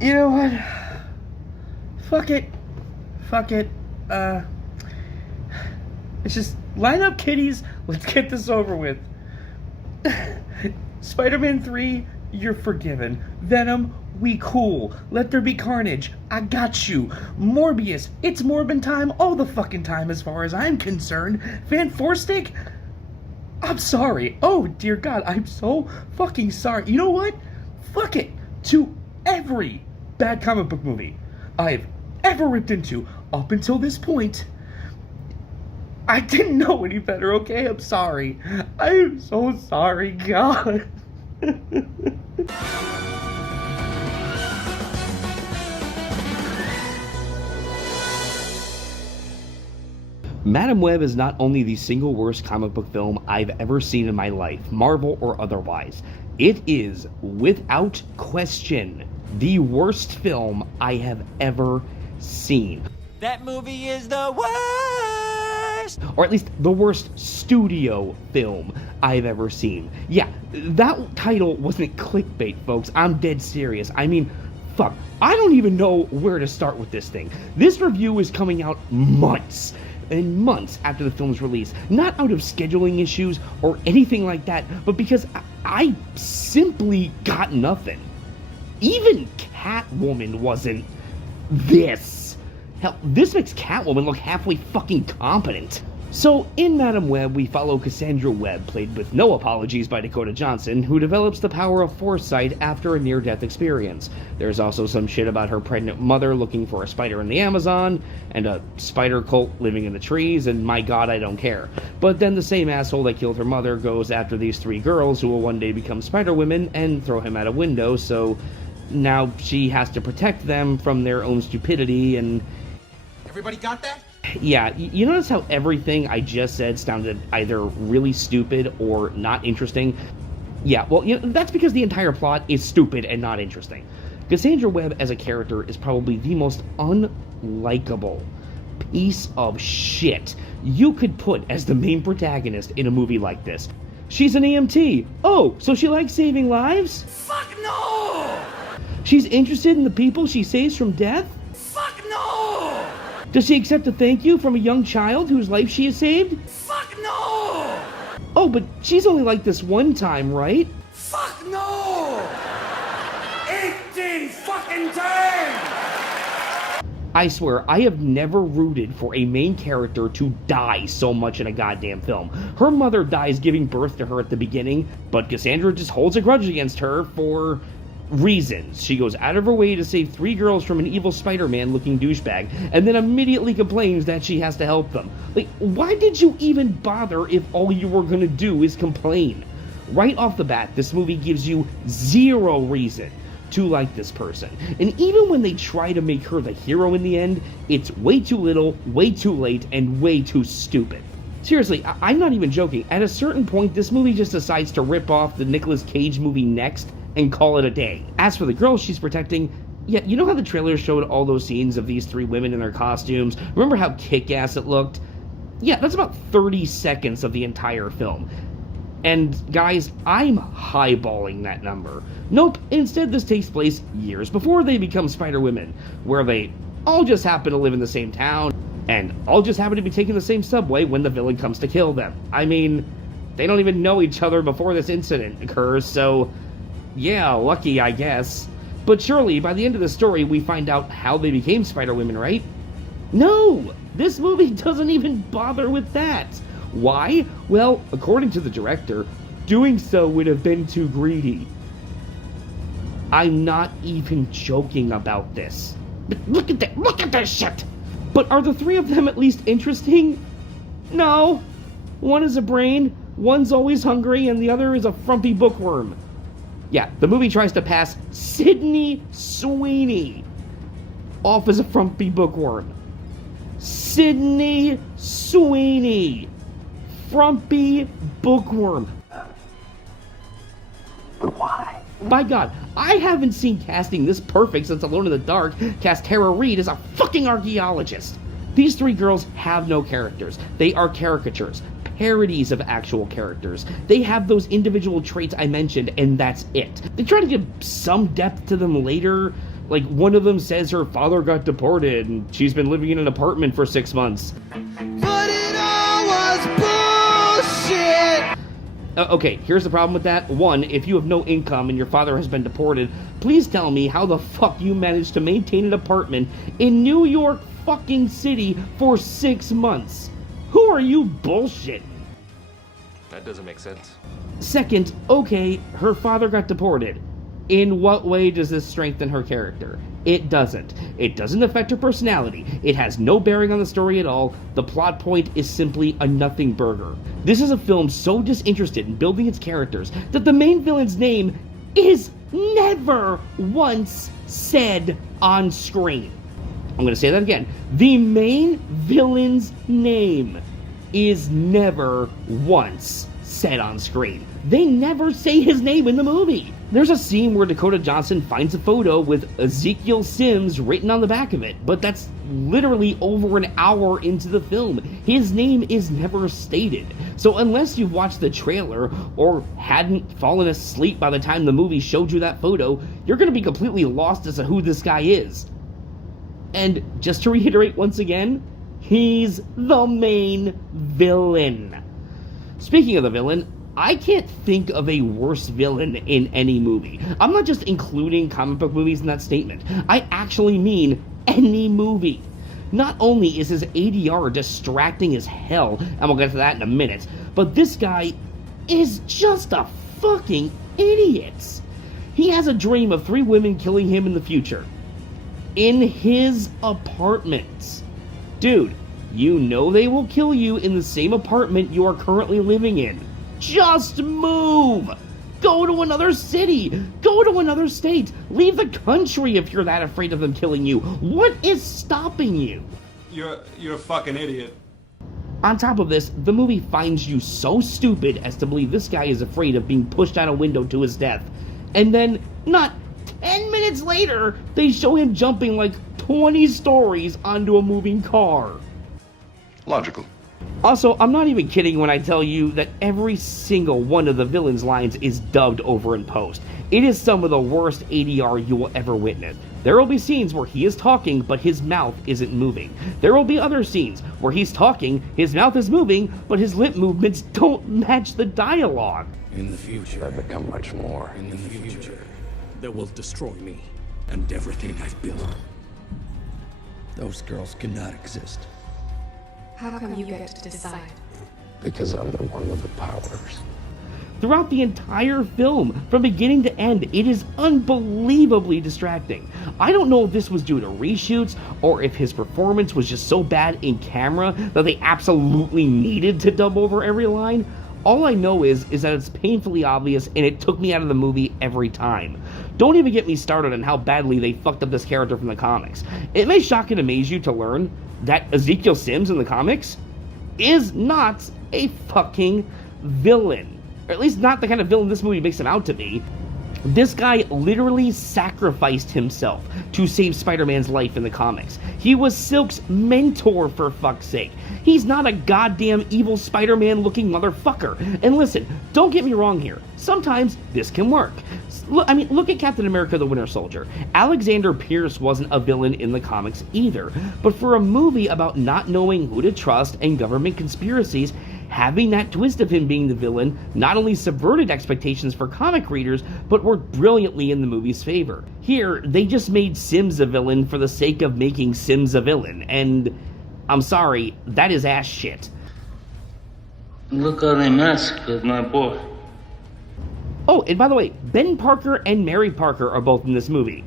You know what? Fuck it. Fuck it. It's just line up kitties. Let's get this over with. Spider-Man 3, you're forgiven. Venom, we cool. Let there be carnage. I got you. Morbius, it's Morbin time all the fucking time as far as I'm concerned. Van Forstick, I'm sorry. Oh, dear God, I'm so fucking sorry. You know what? Fuck it. To every bad comic book movie I've ever ripped into up until this point, I didn't know any better, okay? I'm sorry. I'm so sorry, God. Madam Web is not only the single worst comic book film I've ever seen in my life, Marvel or otherwise. It is, without question, the worst film I have ever seen. That movie is the worst! Or at least the worst studio film I've ever seen. Yeah, that title wasn't clickbait, folks. I'm dead serious. I mean, fuck. I don't even know where to start with this thing. This review is coming out months and months after the film's release. Not out of scheduling issues or anything like that, but because I simply got nothing. Even Catwoman wasn't this. Hell, this makes Catwoman look halfway fucking competent. So, in Madam Web, we follow Cassandra Webb, played with no apologies by Dakota Johnson, who develops the power of foresight after a near-death experience. There's also some shit about her pregnant mother looking for a spider in the Amazon, and a spider cult living in the trees, and my god, I don't care. But then the same asshole that killed her mother goes after these 3 girls who will one day become Spider-Women and throw him out a window, so now she has to protect them from their own stupidity, and... Everybody got that? Yeah, you notice how everything I just said sounded either really stupid or not interesting? Yeah, well, that's because the entire plot is stupid and not interesting. Cassandra Webb as a character is probably the most unlikable piece of shit you could put as the main protagonist in a movie like this. She's an EMT. Oh, so she likes saving lives? Fuck no! She's interested in the people she saves from death? Fuck no! Does she accept a thank you from a young child whose life she has saved? Fuck no! Oh, but she's only like this one time, right? Fuck no! 18 fucking times! I swear, I have never rooted for a main character to die so much in a goddamn film. Her mother dies giving birth to her at the beginning, but Cassandra just holds a grudge against her for reasons. She goes out of her way to save 3 girls from an evil Spider-Man looking douchebag, and then immediately complains that she has to help them. Like, why did you even bother if all you were gonna do is complain? Right off the bat, this movie gives you 0 reason to like this person. And even when they try to make her the hero in the end, it's way too little, way too late, and way too stupid. Seriously, I'm not even joking. At a certain point, this movie just decides to rip off the Nicolas Cage movie Next and call it a day. As for the girls she's protecting, yeah, you know how the trailer showed all those scenes of these 3 women in their costumes? Remember how kick-ass it looked? Yeah, that's about 30 seconds of the entire film. And guys, I'm highballing that number. Nope, instead this takes place years before they become Spider-Women, where they all just happen to live in the same town, and all just happen to be taking the same subway when the villain comes to kill them. I mean, they don't even know each other before this incident occurs, so yeah, lucky, I guess. But surely, by the end of the story, we find out how they became Spider-Women, right? No! This movie doesn't even bother with that! Why? Well, according to the director, doing so would have been too greedy. I'm not even joking about this. But look at this shit! But are the 3 of them at least interesting? No. One is a brain, one's always hungry, and the other is a frumpy bookworm. Yeah, the movie tries to pass Sydney Sweeney off as a frumpy bookworm. Sydney Sweeney. Frumpy bookworm. Why? By God, I haven't seen casting this perfect since Alone in the Dark cast Tara Reid as a fucking archaeologist. These 3 girls have no characters. They are caricatures. Parodies of actual characters. They have those individual traits I mentioned, and that's it. They try to give some depth to them later, Like, one of them says her father got deported and she's been living in an apartment for 6 months. But it all was bullshit! Okay, here's the problem with that. One, if you have no income and your father has been deported, please tell me how the fuck you managed to maintain an apartment in New York fucking City for 6 months. Who are you bullshitting? That doesn't make sense. Second, okay, her father got deported. In what way does this strengthen her character? It doesn't. It doesn't affect her personality. It has no bearing on the story at all. The plot point is simply a nothing burger. This is a film so disinterested in building its characters that the main villain's name is never once said on screen. I'm gonna say that again. The main villain's name is never once said on screen. They never say his name in the movie. There's a scene where Dakota Johnson finds a photo with Ezekiel Sims written on the back of it, but that's literally over an hour into the film. His name is never stated. So unless you've watched the trailer or hadn't fallen asleep by the time the movie showed you that photo, you're gonna be completely lost as to who this guy is. And just to reiterate once again, he's the main villain. Speaking of the villain, I can't think of a worse villain in any movie. I'm not just including comic book movies in that statement. I actually mean any movie. Not only is his ADR distracting as hell, and we'll get to that in a minute, but this guy is just a fucking idiot. He has a dream of 3 women killing him in the future. In his apartment. Dude, you know they will kill you in the same apartment you are currently living in. Just move! Go to another city! Go to another state! Leave the country if you're that afraid of them killing you! What is stopping you? You're a fucking idiot. On top of this, the movie finds you so stupid as to believe this guy is afraid of being pushed out a window to his death. And then, not 10 minutes later, they show him jumping like 20 stories onto a moving car. Logical. Also, I'm not even kidding when I tell you that every single one of the villain's lines is dubbed over in post. It is some of the worst ADR you will ever witness. There will be scenes where he is talking, but his mouth isn't moving. There will be other scenes where he's talking, his mouth is moving, but his lip movements don't match the dialogue. In the future, I've become much more. in the future, they will destroy me and everything I've built. Those girls cannot exist. How come you get to decide? Because I'm the one with the powers. Throughout the entire film, from beginning to end, it is unbelievably distracting. I don't know if this was due to reshoots, or if his performance was just so bad in camera that they absolutely needed to dub over every line. All I know is that it's painfully obvious, and it took me out of the movie every time. Don't even get me started on how badly they fucked up this character from the comics. It may shock and amaze you to learn that Ezekiel Sims in the comics is not a fucking villain. Or at least not the kind of villain this movie makes him out to be. This guy literally sacrificed himself to save Spider-Man's life in the comics. He was Silk's mentor, for fuck's sake. He's not a goddamn evil Spider-Man looking motherfucker. And listen, don't get me wrong here. Sometimes this can work. Look at Captain America the Winter Soldier. Alexander Pierce wasn't a villain in the comics either. But for a movie about not knowing who to trust and government conspiracies, having that twist of him being the villain not only subverted expectations for comic readers, but worked brilliantly in the movie's favor. Here, they just made Sims a villain for the sake of making Sims a villain, and I'm sorry, that is ass shit. Look how they mess with my boy. Oh, and by the way, Ben Parker and Mary Parker are both in this movie.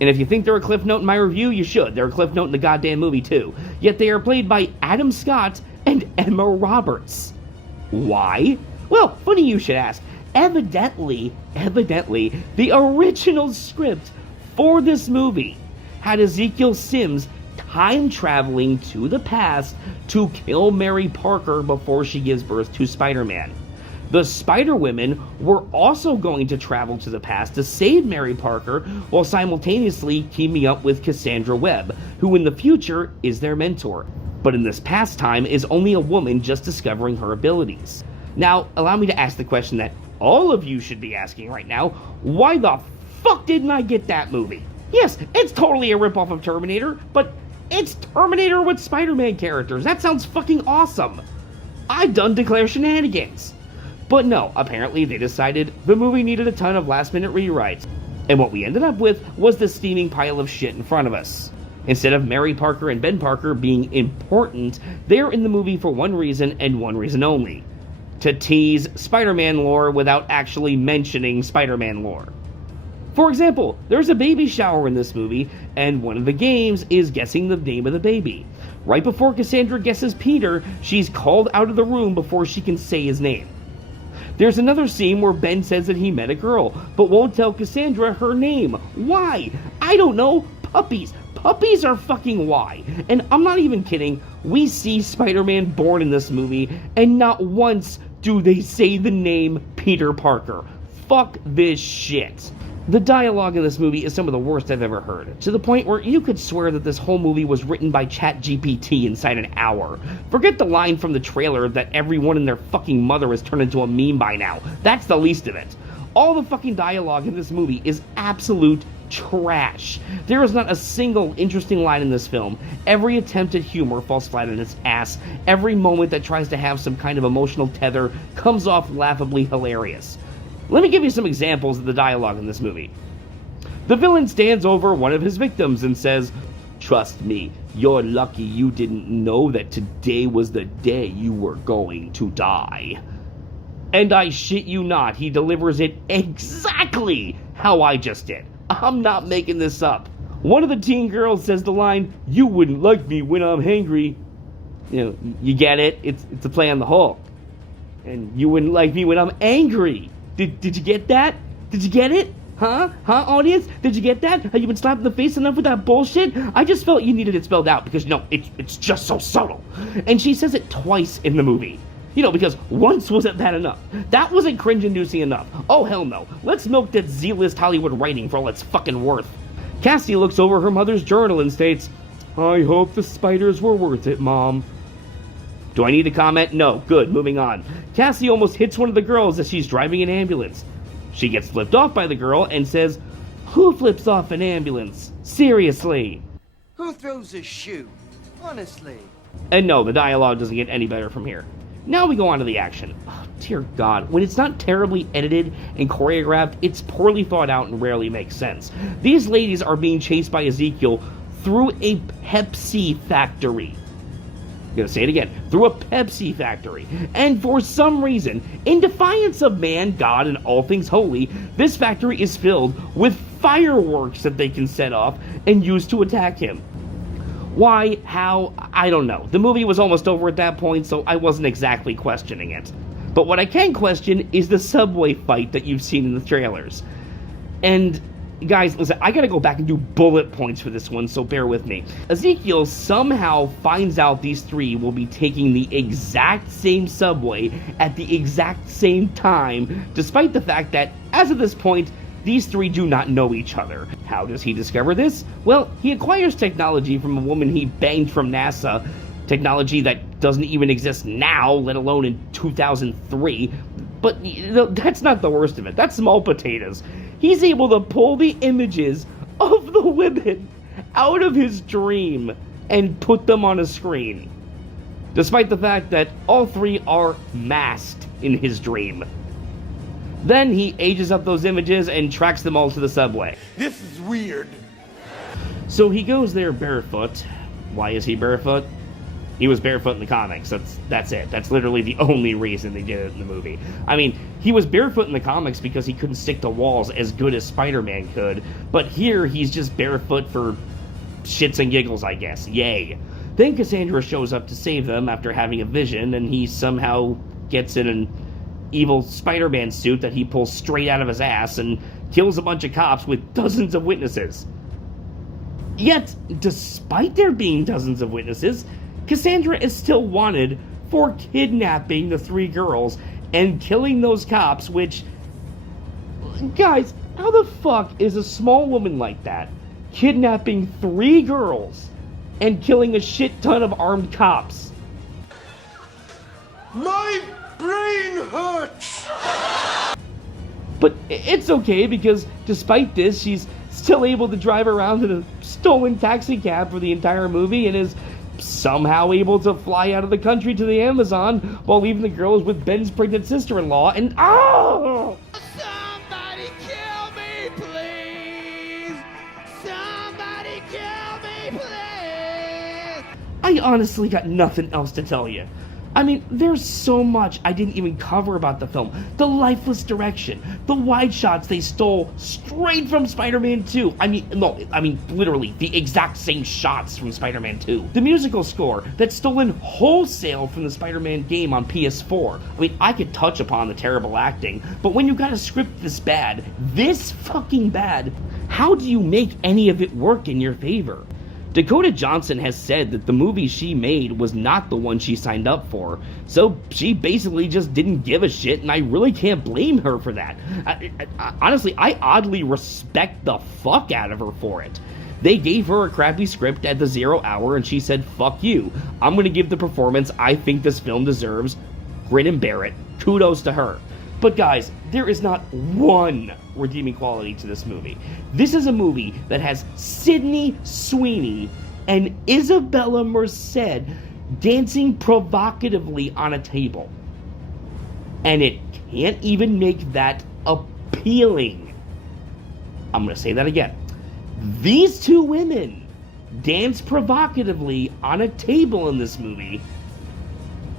And if you think they're a cliff note in my review, you should. They're a cliff note in the goddamn movie too. Yet they are played by Adam Scott and Emma Roberts. Why? Well, funny you should ask. Evidently, the original script for this movie had Ezekiel Sims time traveling to the past to kill Mary Parker before she gives birth to Spider-Man. The Spider-Women were also going to travel to the past to save Mary Parker while simultaneously teaming up with Cassandra Webb, who in the future is their mentor, but in this past time is only a woman just discovering her abilities. Now, allow me to ask the question that all of you should be asking right now: why the fuck didn't I get that movie? Yes, it's totally a ripoff of Terminator, but it's Terminator with Spider-Man characters. That sounds fucking awesome. I done declare shenanigans. But no, apparently they decided the movie needed a ton of last-minute rewrites. And what we ended up with was this steaming pile of shit in front of us. Instead of Mary Parker and Ben Parker being important, they're in the movie for one reason and one reason only: to tease Spider-Man lore without actually mentioning Spider-Man lore. For example, there's a baby shower in this movie, and one of the games is guessing the name of the baby. Right before Cassandra guesses Peter, she's called out of the room before she can say his name. There's another scene where Ben says that he met a girl, but won't tell Cassandra her name. Why? I don't know. Puppies. Puppies are fucking why. And I'm not even kidding. We see Spider-Man born in this movie, and not once do they say the name Peter Parker. Fuck this shit. The dialogue in this movie is some of the worst I've ever heard, to the point where you could swear that this whole movie was written by ChatGPT inside an hour. Forget the line from the trailer that everyone and their fucking mother has turned into a meme by now. That's the least of it. All the fucking dialogue in this movie is absolute trash. There is not a single interesting line in this film. Every attempt at humor falls flat on its ass. Every moment that tries to have some kind of emotional tether comes off laughably hilarious. Let me give you some examples of the dialogue in this movie. The villain stands over one of his victims and says, "Trust me, you're lucky you didn't know that today was the day you were going to die." And I shit you not, he delivers it exactly how I just did. I'm not making this up. One of the teen girls says the line, "You wouldn't like me when I'm hangry." You know, you get it? It's a play on the Hulk. And you wouldn't like me when I'm angry. Did you get that? Did you get it? Huh, audience? Did you get that? Have you been slapped in the face enough with that bullshit? I just felt you needed it spelled out because, you know, it's just so subtle. And she says it twice in the movie. You know, because once wasn't that enough. That wasn't cringe-inducing enough. Oh, hell no. Let's milk that Z-list Hollywood writing for all it's fucking worth. Cassie looks over her mother's journal and states, "I hope the spiders were worth it, Mom." Do I need to comment? No. Good. Moving on. Cassie almost hits one of the girls as she's driving an ambulance. She gets flipped off by the girl and says, "Who flips off an ambulance? Seriously." Who throws a shoe? Honestly. And no, the dialogue doesn't get any better from here. Now we go on to the action. Oh, dear God. When it's not terribly edited and choreographed, it's poorly thought out and rarely makes sense. These ladies are being chased by Ezekiel through a Pepsi factory. I'm gonna say it again, through a Pepsi factory. And for some reason, in defiance of man, God, and all things holy, this factory is filled with fireworks that they can set off and use to attack him. Why? How? I don't know. The movie was almost over at that point, so I wasn't exactly questioning it. But what I can question is the subway fight that you've seen in the trailers. And guys, listen, I gotta go back and do bullet points for this one, so bear with me. Ezekiel somehow finds out these three will be taking the exact same subway at the exact same time, despite the fact that, as of this point, these three do not know each other. How does he discover this? Well, he acquires technology from a woman he banged from NASA, technology that doesn't even exist now, let alone in 2003. But that's not the worst of it. That's small potatoes. He's able to pull the images of the women out of his dream and put them on a screen, despite the fact that all three are masked in his dream. Then he ages up those images and tracks them all to the subway. This is weird. So he goes there barefoot. Why is he barefoot? He was barefoot in the comics. That's it. That's literally the only reason they did it in the movie. I mean, he was barefoot in the comics because he couldn't stick to walls as good as Spider-Man could, but here he's just barefoot for shits and giggles, I guess. Yay. Then Cassandra shows up to save them after having a vision, and he somehow gets in an evil Spider-Man suit that he pulls straight out of his ass and kills a bunch of cops with dozens of witnesses. Yet, despite there being dozens of witnesses, Cassandra is still wanted for kidnapping the three girls and killing those cops, which... Guys, how the fuck is a small woman like that kidnapping three girls and killing a shit ton of armed cops? My brain hurts! But it's okay, because despite this, she's still able to drive around in a stolen taxi cab for the entire movie, and is somehow able to fly out of the country to the Amazon while leaving the girls with Ben's pregnant sister-in-law, and Somebody kill me, please! Somebody kill me, please! I honestly got nothing else to tell you. I mean, there's so much I didn't even cover about the film. The lifeless direction, the wide shots they stole straight from Spider-Man 2. Literally, the exact same shots from Spider-Man 2. The musical score that's stolen wholesale from the Spider-Man game on PS4. I mean, I could touch upon the terrible acting, but when you got a script this fucking bad, how do you make any of it work in your favor? Dakota Johnson has said that the movie she made was not the one she signed up for, so she basically just didn't give a shit, and I really can't blame her for that. Honestly, I oddly respect the fuck out of her for it. They gave her a crappy script at the 0 hour, and she said, fuck you, I'm gonna give the performance I think this film deserves. Grin and bear it. Kudos to her. But guys, there is not one redeeming quality to this movie. This is a movie that has Sydney Sweeney and Isabella Merced dancing provocatively on a table. And it can't even make that appealing. I'm going to say that again. These two women dance provocatively on a table in this movie,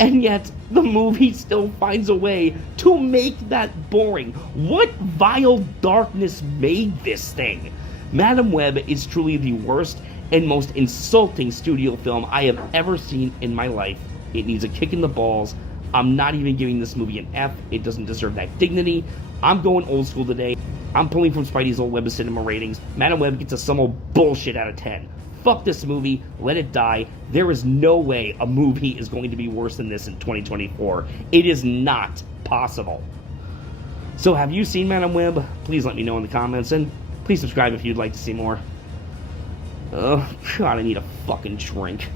and yet the movie still finds a way to make that boring. What vile darkness made this thing? Madam Web is truly the worst and most insulting studio film I have ever seen in my life. It needs a kick in the balls. I'm not even giving this movie an F. It doesn't deserve that dignity. I'm going old school today. I'm pulling from Spidey's old Web of Cinema ratings. Madam Web gets a some old bullshit out of 10. Fuck this movie, let it die. There is no way a movie is going to be worse than this in 2024. It is not possible. So have you seen Madam Web? Please let me know in the comments, and please subscribe if you'd like to see more. Oh, God, I need a fucking drink.